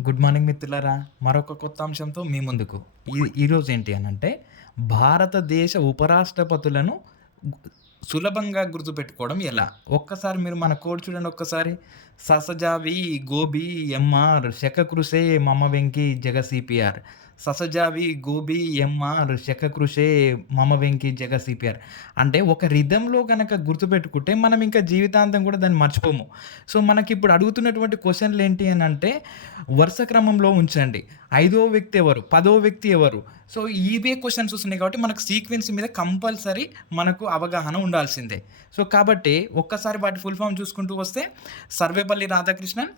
Good morning మిత్రులారా! మరొక కొత్త అంశంతో మీ ముందుకు. ఈరోజు ఏంటి అనంటే, భారతదేశ ఉపరాష్ట్రపతులను గు సులభంగా గుర్తుపెట్టుకోవడం ఎలా? ఒక్కసారి మీరు మన కోడ్ చూడండి ఒక్కసారి. ససజావి గోబీ ఎంఆర్ శకకృషే మమ వెంకి జగసిపిఆర్. ససజావి గోబీ ఎంఆర్ శకకృషే మమ వెంకి జగసిపిఆర్. అంటే ఒక రిథమ్‌లో గనక గుర్తుపెట్టుకుంటే మనం ఇంకా జీవితాంతం కూడా దాన్ని మర్చిపోము. సో, మనకిప్పుడు అడుగుతున్నటువంటి క్వెషన్‌లేంటి అనంటే, వరుస క్రమంలో ఉంచండి. ఐదో వ్యక్తి ఎవరు? పదో వ్యక్తి ఎవరు? సో, ఇవే క్వెషన్స్ వస్తున్నాయి కాబట్టి మనకు సీక్వెన్స్ మీద కంపల్సరీ మనకు అవగాహన ఉండాల్సిందే. సో, కాబట్టి ఒక్కసారి వాటి ఫుల్ ఫార్మ్ చూసుకుంటూ వస్తే సర్వేపల్లి రాధాకృష్ణన్,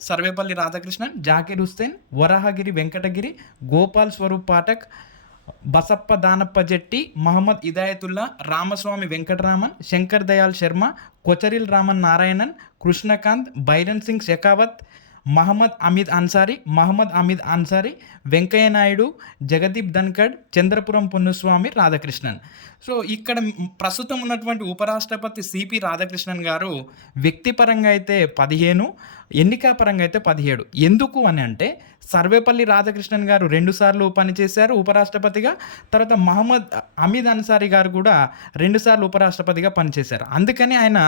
జాకీర్ హుస్సేన్, వరాహగిరి వెంకటగిరి, గోపాల్ స్వరూప్ పాఠక్, బసప్ప దానప్ప జెట్టి, మహమ్మద్ ఇదాయతుల్లా, రామస్వామి వెంకటరామన్, శంకర్ దయాళ్ శర్మ, కొచరిల్ రామన్ నారాయణన్, కృష్ణకాంత్, బైరన్ సింగ్ షెకావత్, మహమ్మద్ అమీద్ అన్సారీ, వెంకయ్య నాయుడు, జగదీప్ ధన్‌ఖడ్, చంద్రపురం పొన్నుస్వామి రాధాకృష్ణన్. సో, ఇక్కడ ప్రస్తుతం ఉన్నటువంటి ఉపరాష్ట్రపతి సిపి రాధాకృష్ణన్ గారు వ్యక్తిపరంగా అయితే 15, ఎన్నికా పరంగా అయితే 17. ఎందుకు అనంటే, సర్వేపల్లి రాధాకృష్ణన్ గారు 2 సార్లు పనిచేశారు ఉపరాష్ట్రపతిగా. తర్వాత మహమ్మద్ అమీద్ అన్సారీ గారు కూడా 2 సార్లు ఉపరాష్ట్రపతిగా పనిచేశారు. అందుకని ఆయన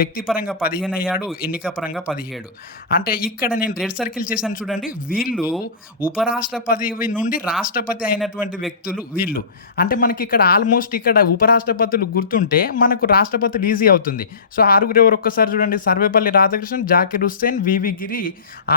వ్యక్తిపరంగా 15 అయ్యాడు, ఎన్నికా పరంగా 17. అంటే ఇక్కడ నేను రెడ్ సర్కిల్ చేశాను చూడండి. వీళ్ళు ఉపరాష్ట్రపతి నుండి రాష్ట్రపతి అయినటువంటి వ్యక్తులు వీళ్ళు. అంటే మనకిక్కడ ఆల్మోస్ట్ ఇక్కడ ఉపరాష్ట్రపతులు గుర్తుంటే మనకు రాష్ట్రపతులు ఈజీ అవుతుంది. సో, ఆరుగురు ఎవరు ఒక్కసారి చూడండి. సర్వేపల్లి రాధాకృష్ణన్, జాకీర్ హుస్సేన్, వివి గిరి,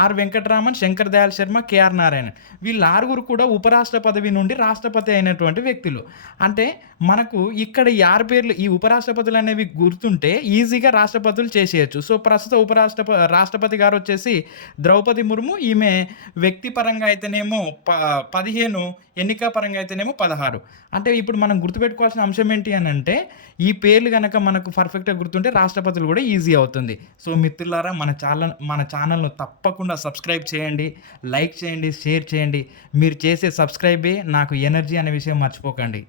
ఆర్ వెంకటరామన్, శంకర్ దయాళ్ శర్మ, కేఆర్ నారాయణన్. వీళ్ళు ఆరుగురు కూడా ఉపరాష్ట్ర పదవి నుండి రాష్ట్రపతి అయినటువంటి వ్యక్తులు. అంటే మనకు ఇక్కడ ఈ 6 పేర్లు ఈ ఉపరాష్ట్రపతులు అనేవి గుర్తుంటే ఈజీగా రాష్ట్రపతులు చేసేయొచ్చు. సో, ప్రస్తుత రాష్ట్రపతి గారు వచ్చేసి ద్రౌపది ముర్ము. ఈమె వ్యక్తిపరంగా అయితేనేమో 15, ఎన్నికా పరంగా అయితేనేమో 16. అంటే ఇప్పుడు మనం గుర్తుపెట్టుకోవాల్సిన అంశం ఏంటి అనంటే, ఈ పేర్లు గనక మనకు పర్ఫెక్ట్‌గా గుర్తుంటే రాష్ట్రపతులు కూడా ఈజీ అవుతుంది. సో, మిత్రులారా మన ఛానల్‌ను తప్పకుండా సబ్స్క్రైబ్ చేయండి, లైక్ చేయండి, షేర్ చేయండి. మీరు చేసే సబ్స్క్రైబే నాకు ఎనర్జీ అనే విషయం మర్చిపోకండి.